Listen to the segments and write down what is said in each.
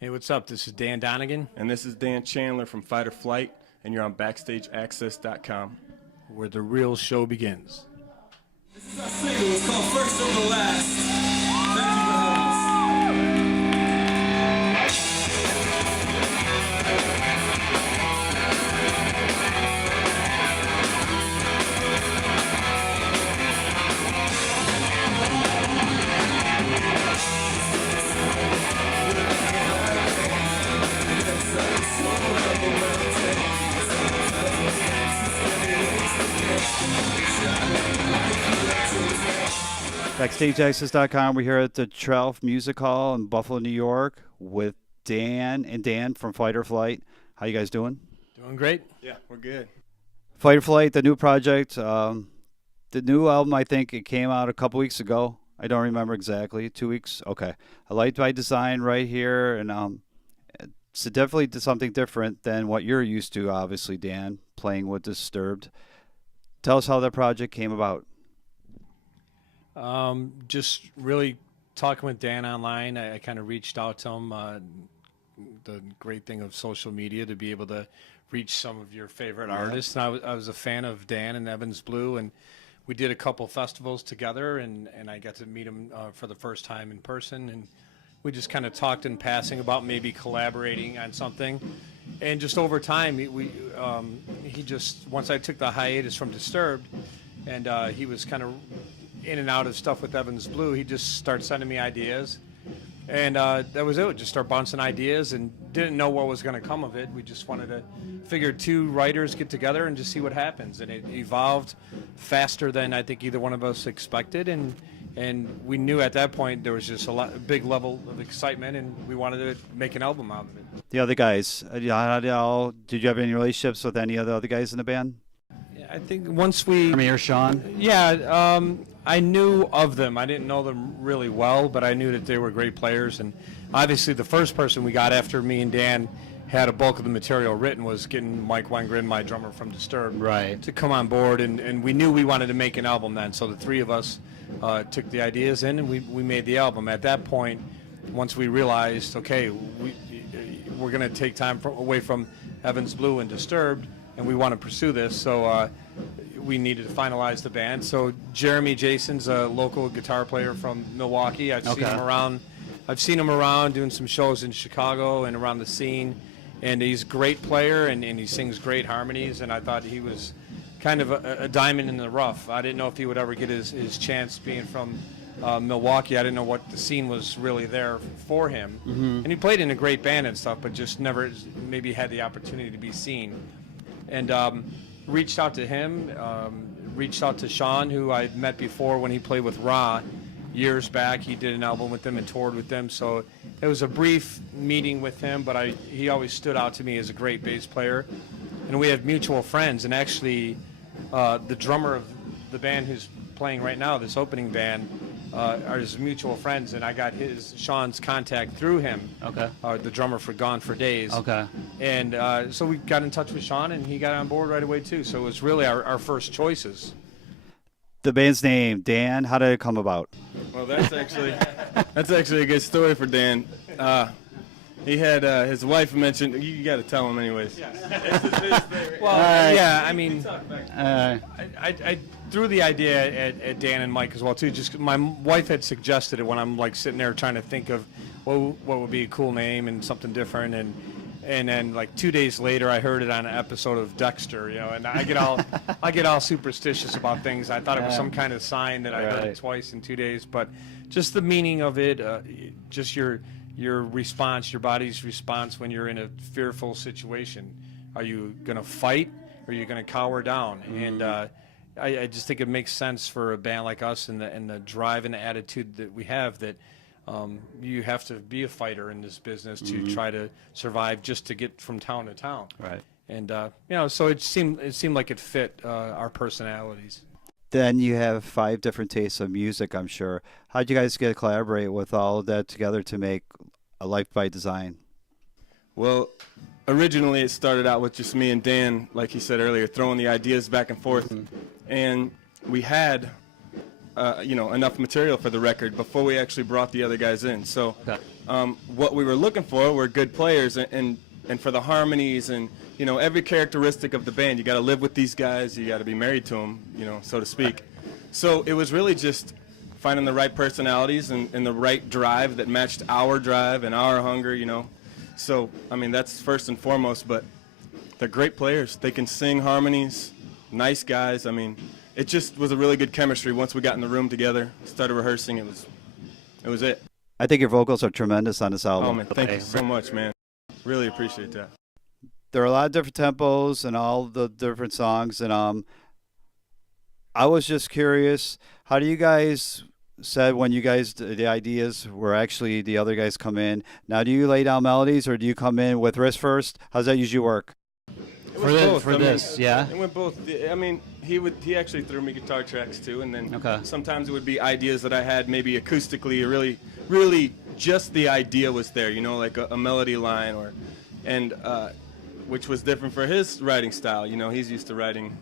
Hey, what's up? This is Dan Donnegan. And this is Dan Chandler from Fight or Flight, and you're on BackstageAxxess.com. Where the real show begins. This is our single. It's called First Over Last. Thank you for having us. BackstageAxxess.com. We're here at the Tralf Music Hall in Buffalo, New York, with Dan from Fight or Flight. How you guys doing? Doing great. Yeah, we're good. Fight or Flight, the new project. The new album, I think it came out a couple weeks ago. I don't remember exactly. 2 weeks? Okay. I like by design right here, and it's definitely something different than what you're used to, obviously, Dan, playing with Disturbed. Tell us how that project came about. Just really talking with Dan online. I kind of reached out to him. The great thing of social media to be able to reach some of your favorite artists. And I was a fan of Dan and Evans Blue, and we did a couple festivals together, and I got to meet him for the first time in person. And we just kind of talked in passing about maybe collaborating on something. And just over time, he just, once I took the hiatus from Disturbed, and he was kind of in and out of stuff with Evans Blue, he just started sending me ideas, and that was it. We just start bouncing ideas and didn't know what was going to come of it. We just wanted to figure two writers get together and just see what happens, and it evolved faster than I think either one of us expected, and we knew at that point there was just a big level of excitement, and we wanted to make an album out of it. The other guys, did you have any relationships with any of the other guys in the band? I think once we... Jeremy or Sean? Yeah, I knew of them. I didn't know them really well, but I knew that they were great players. And obviously the first person we got after me and Dan had a bulk of the material written was getting Mike Wengren, my drummer from Disturbed, right, to come on board. And we knew we wanted to make an album then. So the three of us took the ideas in, and we made the album. At that point, once we realized, okay, we're going to take time away from Evans Blue and Disturbed, and we want to pursue this, so we needed to finalize the band. So Jeremy Jason's a local guitar player from Milwaukee. I've seen him around doing some shows in Chicago and around the scene, and he's a great player, and he sings great harmonies, and I thought he was kind of a diamond in the rough. I didn't know if he would ever get his chance being from Milwaukee. I didn't know what the scene was really there for him. Mm-hmm. And he played in a great band and stuff, but just never maybe had the opportunity to be seen. And reached out to him, reached out to Sean, who I'd met before when he played with Ra years back. He did an album with them and toured with them. So it was a brief meeting with him, but he always stood out to me as a great bass player. And we have mutual friends. And actually, the drummer of the band who's playing right now, this opening band, are his mutual friends, and I got Sean's contact through him. Okay. The drummer for Gone for Days. Okay. And so we got in touch with Sean, and he got on board right away too. So it was really our first choices. The band's name, Dan. How did it come about? Well, that's actually a good story for Dan. He had his wife mentioned. You got to tell him anyways. Well, yeah, I mean, I threw the idea at Dan and Mike as well too. Just my wife had suggested it when I'm like sitting there trying to think of what would be a cool name and something different, and then like 2 days later I heard it on an episode of Dexter, and I get all superstitious about things. I thought it was some kind of sign that I heard it twice in 2 days, but just the meaning of it, just your response, your body's response when you're in a fearful situation. Are you going to fight, or are you going to cower down? Mm-hmm. And I just think it makes sense for a band like us and the drive and the attitude that we have, that you have to be a fighter in this business to try to survive, just to get from town to town. Right. And so it seemed like it fit our personalities. Then you have 5 different tastes of music, I'm sure. How did you guys get to collaborate with all of that together to make a Life by Design? Well, originally it started out with just me and Dan, like he said earlier, throwing the ideas back and forth. Mm-hmm. And we had enough material for the record before we actually brought the other guys in. So what we were looking for were good players, and for the harmonies and every characteristic of the band. You got to live with these guys. You got to be married to them, so to speak. So it was really just finding the right personalities and the right drive that matched our drive and our hunger, So, I mean, that's first and foremost, but they're great players. They can sing harmonies, nice guys. I mean, it just was a really good chemistry once we got in the room together, started rehearsing. It was it. I think your vocals are tremendous on this album. Oh, man, thank you so much, man. Really appreciate that. There are a lot of different tempos and all the different songs, and I was just curious, how do you guys said when you guys the ideas were actually the other guys come in? Now, do you lay down melodies or do you come in with riffs first? How's that usually work? For this, yeah. It went both. I mean, he actually threw me guitar tracks too, and then sometimes it would be ideas that I had maybe acoustically, or really just the idea was there, like a melody line, which was different for his writing style. He's used to writing,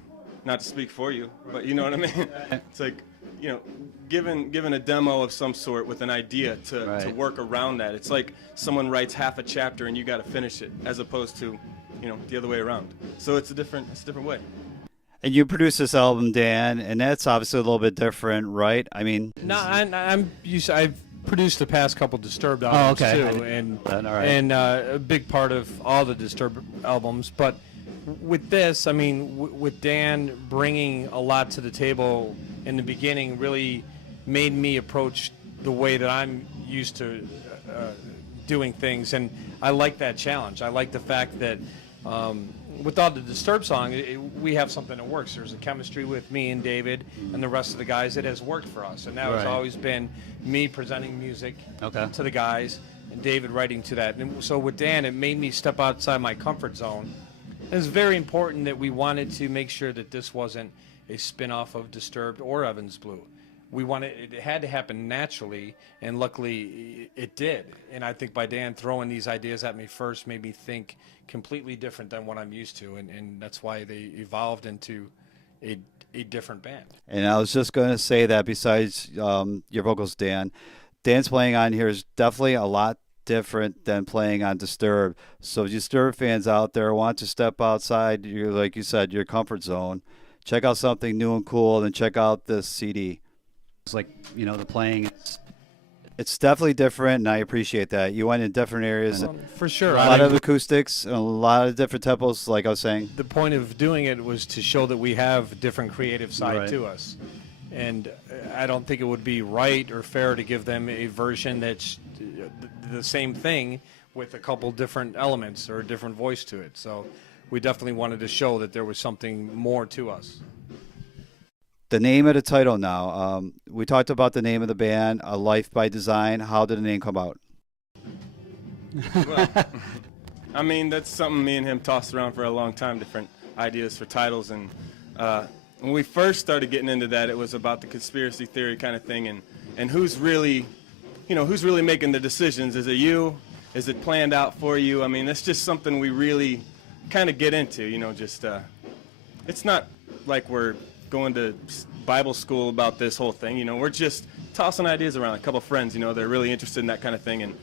not to speak for you, but you know what I mean. It's like, given a demo of some sort with an idea to work around that. It's like someone writes half a chapter and you got to finish it, as opposed to the other way around. So it's a different way. And you produced this album, Dan, and that's obviously a little bit different, right? I mean, No, I've produced the past couple Disturbed albums too, and a big part of all the Disturbed albums. But with this, I mean, with Dan bringing a lot to the table in the beginning, really made me approach the way that I'm used to doing things, and I like that challenge. I like the fact that with all the Disturbed song, we have something that works. There's a chemistry with me and David and the rest of the guys that has worked for us, and that has always been me presenting music to the guys and David writing to that. And so with Dan, it made me step outside my comfort zone. And it's very important that we wanted to make sure that this wasn't a spin-off of Disturbed or Evans Blue. It had to happen naturally, and luckily it did. And I think by Dan throwing these ideas at me first made me think completely different than what I'm used to, and that's why they evolved into a different band. And I was just going to say that besides your vocals, Dan's playing on here is definitely a lot different than playing on Disturbed. So Disturbed fans out there want to step outside, like you said, your comfort zone. Check out something new and cool, and check out this CD. It's like, the playing, it's definitely different, and I appreciate that. You went in different areas. For sure. A lot of acoustics and a lot of different tempos, like I was saying. The point of doing it was to show that we have a different creative side to us. And I don't think it would be right or fair to give them a version that's the same thing with a couple different elements or a different voice to it. So we definitely wanted to show that there was something more to us. The name of the title now. We talked about the name of the band, A Life by Design. How did the name come out? Well, I mean, that's something me and him tossed around for a long time, different ideas for titles. And when we first started getting into that, it was about the conspiracy theory kind of thing, and who's really making the decisions. Is it you? Is it planned out for you? I mean, that's just something we really kind of get into, it's not like we're going to Bible school about this whole thing, we're just tossing ideas around. A couple friends, they're really interested in that kind of thing. And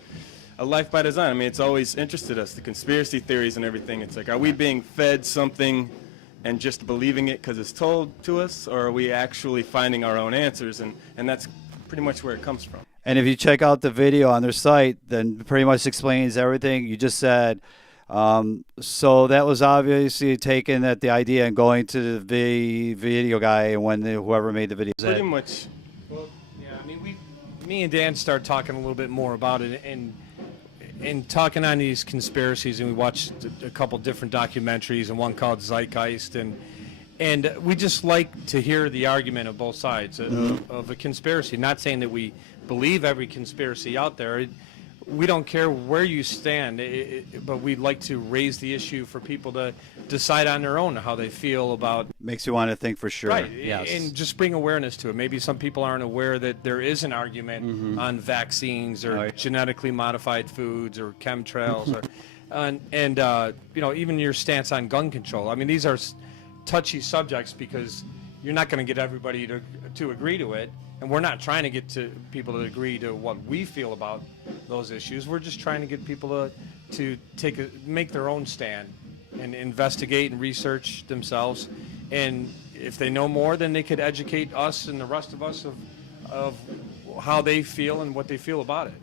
A Life by Design, I mean, it's always interested us, the conspiracy theories and everything. It's like, are we being fed something and just believing it because it's told to us, or are we actually finding our own answers? And that's pretty much where it comes from. And if you check out the video on their site, then it pretty much explains everything you just said. So that was obviously taken at the idea and going to the video guy and whoever made the video. Pretty much. Well, yeah, I mean, me and Dan started talking a little bit more about it and talking on these conspiracies, and we watched a couple different documentaries, and one called Zeitgeist, and we just like to hear the argument of both sides of a conspiracy. Not saying that we believe every conspiracy out there. We don't care where you stand, but we'd like to raise the issue for people to decide on their own how they feel about. Makes you want to think for sure. Right, yes. And just bring awareness to it. Maybe some people aren't aware that there is an argument on vaccines or genetically modified foods or chemtrails, or even your stance on gun control. I mean, these are touchy subjects because you're not going to get everybody to agree to it. And we're not trying to get to people to agree to what we feel about those issues. We're just trying to get people to make their own stand and investigate and research themselves. And if they know more, then they could educate us and the rest of us of how they feel and what they feel about it.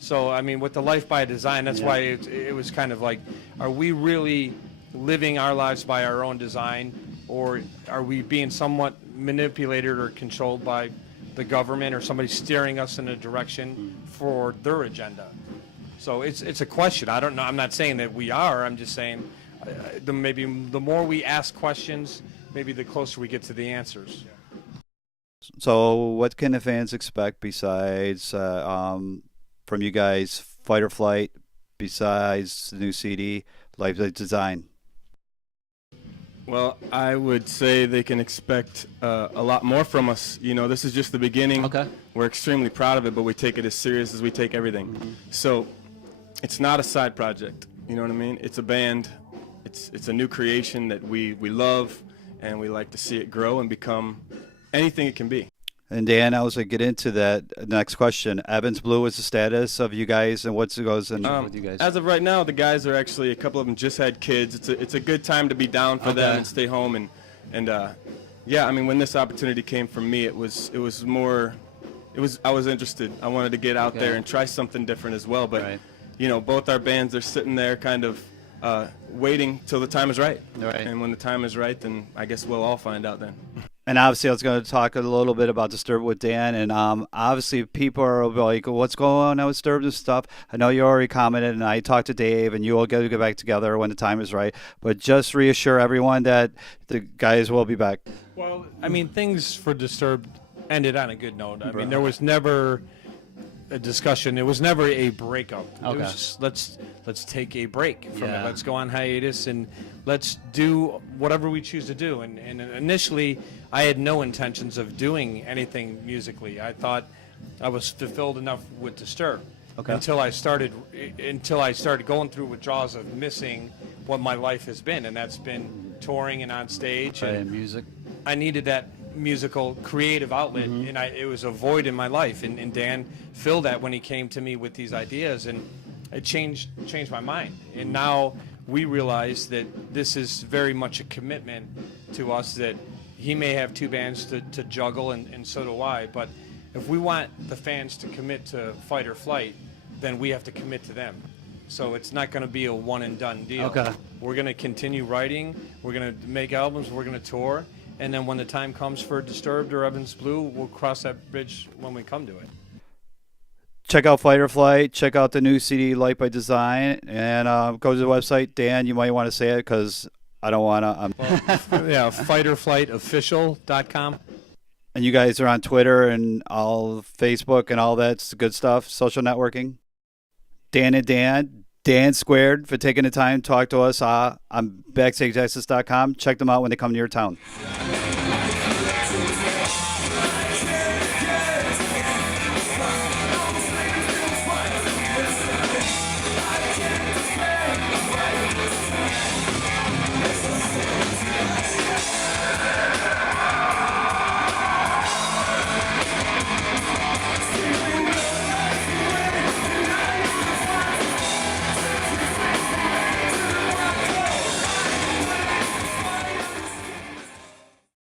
So, I mean, with the Life by Design, that's why it was kind of like, are we really living our lives by our own design, or are we being somewhat manipulated or controlled by the government or somebody steering us in a direction for their agenda? So it's a question. I don't know. I'm not saying that we are. I'm just saying maybe the more we ask questions, maybe the closer we get to the answers. So what can the fans expect besides from you guys, Fight or Flight, besides the new CD, Life by Design? Well, I would say they can expect a lot more from us. You know, this is just the beginning. Okay. We're extremely proud of it, but we take it as serious as we take everything. So it's not a side project. You know what I mean? It's a band. It's a new creation that we love, and we like to see it grow and become anything it can be. And Dan, I was going to get into that next question. Evans Blue is the status of you guys, and what goes in with you guys? As of right now, the guys are actually, a couple of them just had kids. It's a good time to be down for them and stay home. And yeah, I mean, when this opportunity came from me, I was interested. I wanted to get out there and try something different as well. But you know, both our bands are sitting there kind of waiting till the time is right. And when the time is right, then I guess we'll all find out then. And obviously, I was going to talk a little bit about Disturbed with Dan. And obviously, people are like, what's going on with Disturbed and stuff? I know you already commented, and I talked to Dave, and you will get back together when the time is right. But just reassure everyone that the guys will be back. Well, I mean, things for Disturbed ended on a good note. I mean, there was never a discussion. It was never a breakup. It was just, let's take a break from it. Let's go on hiatus and let's do whatever we choose to do. And initially, I had no intentions of doing anything musically. I thought I was fulfilled enough with Disturbed until I started going through withdrawals of missing what my life has been, and that's been touring and on stage and music. I needed that musical creative outlet, and it was a void in my life, and Dan filled that when he came to me with these ideas, and it changed my mind. And now we realize that this is very much a commitment to us, that he may have two bands to juggle, and so do I, but if we want the fans to commit to Fight or Flight, then we have to commit to them. So it's not going to be a one and done deal. We're going to continue writing, we're going to make albums, we're going to tour, and then when the time comes for Disturbed or Evans Blue, we'll cross that bridge when we come to it. Check out Fight or Flight. Check out the new CD, Light by Design, and go to the website. Dan, you might want to say it because I don't want to. Fightorflightofficial.com. And you guys are on Twitter and all Facebook and all that's good stuff, social networking. Dan and Dan Squared, for taking the time to talk to us on BackstageAxxess.com. Check them out when they come to your town.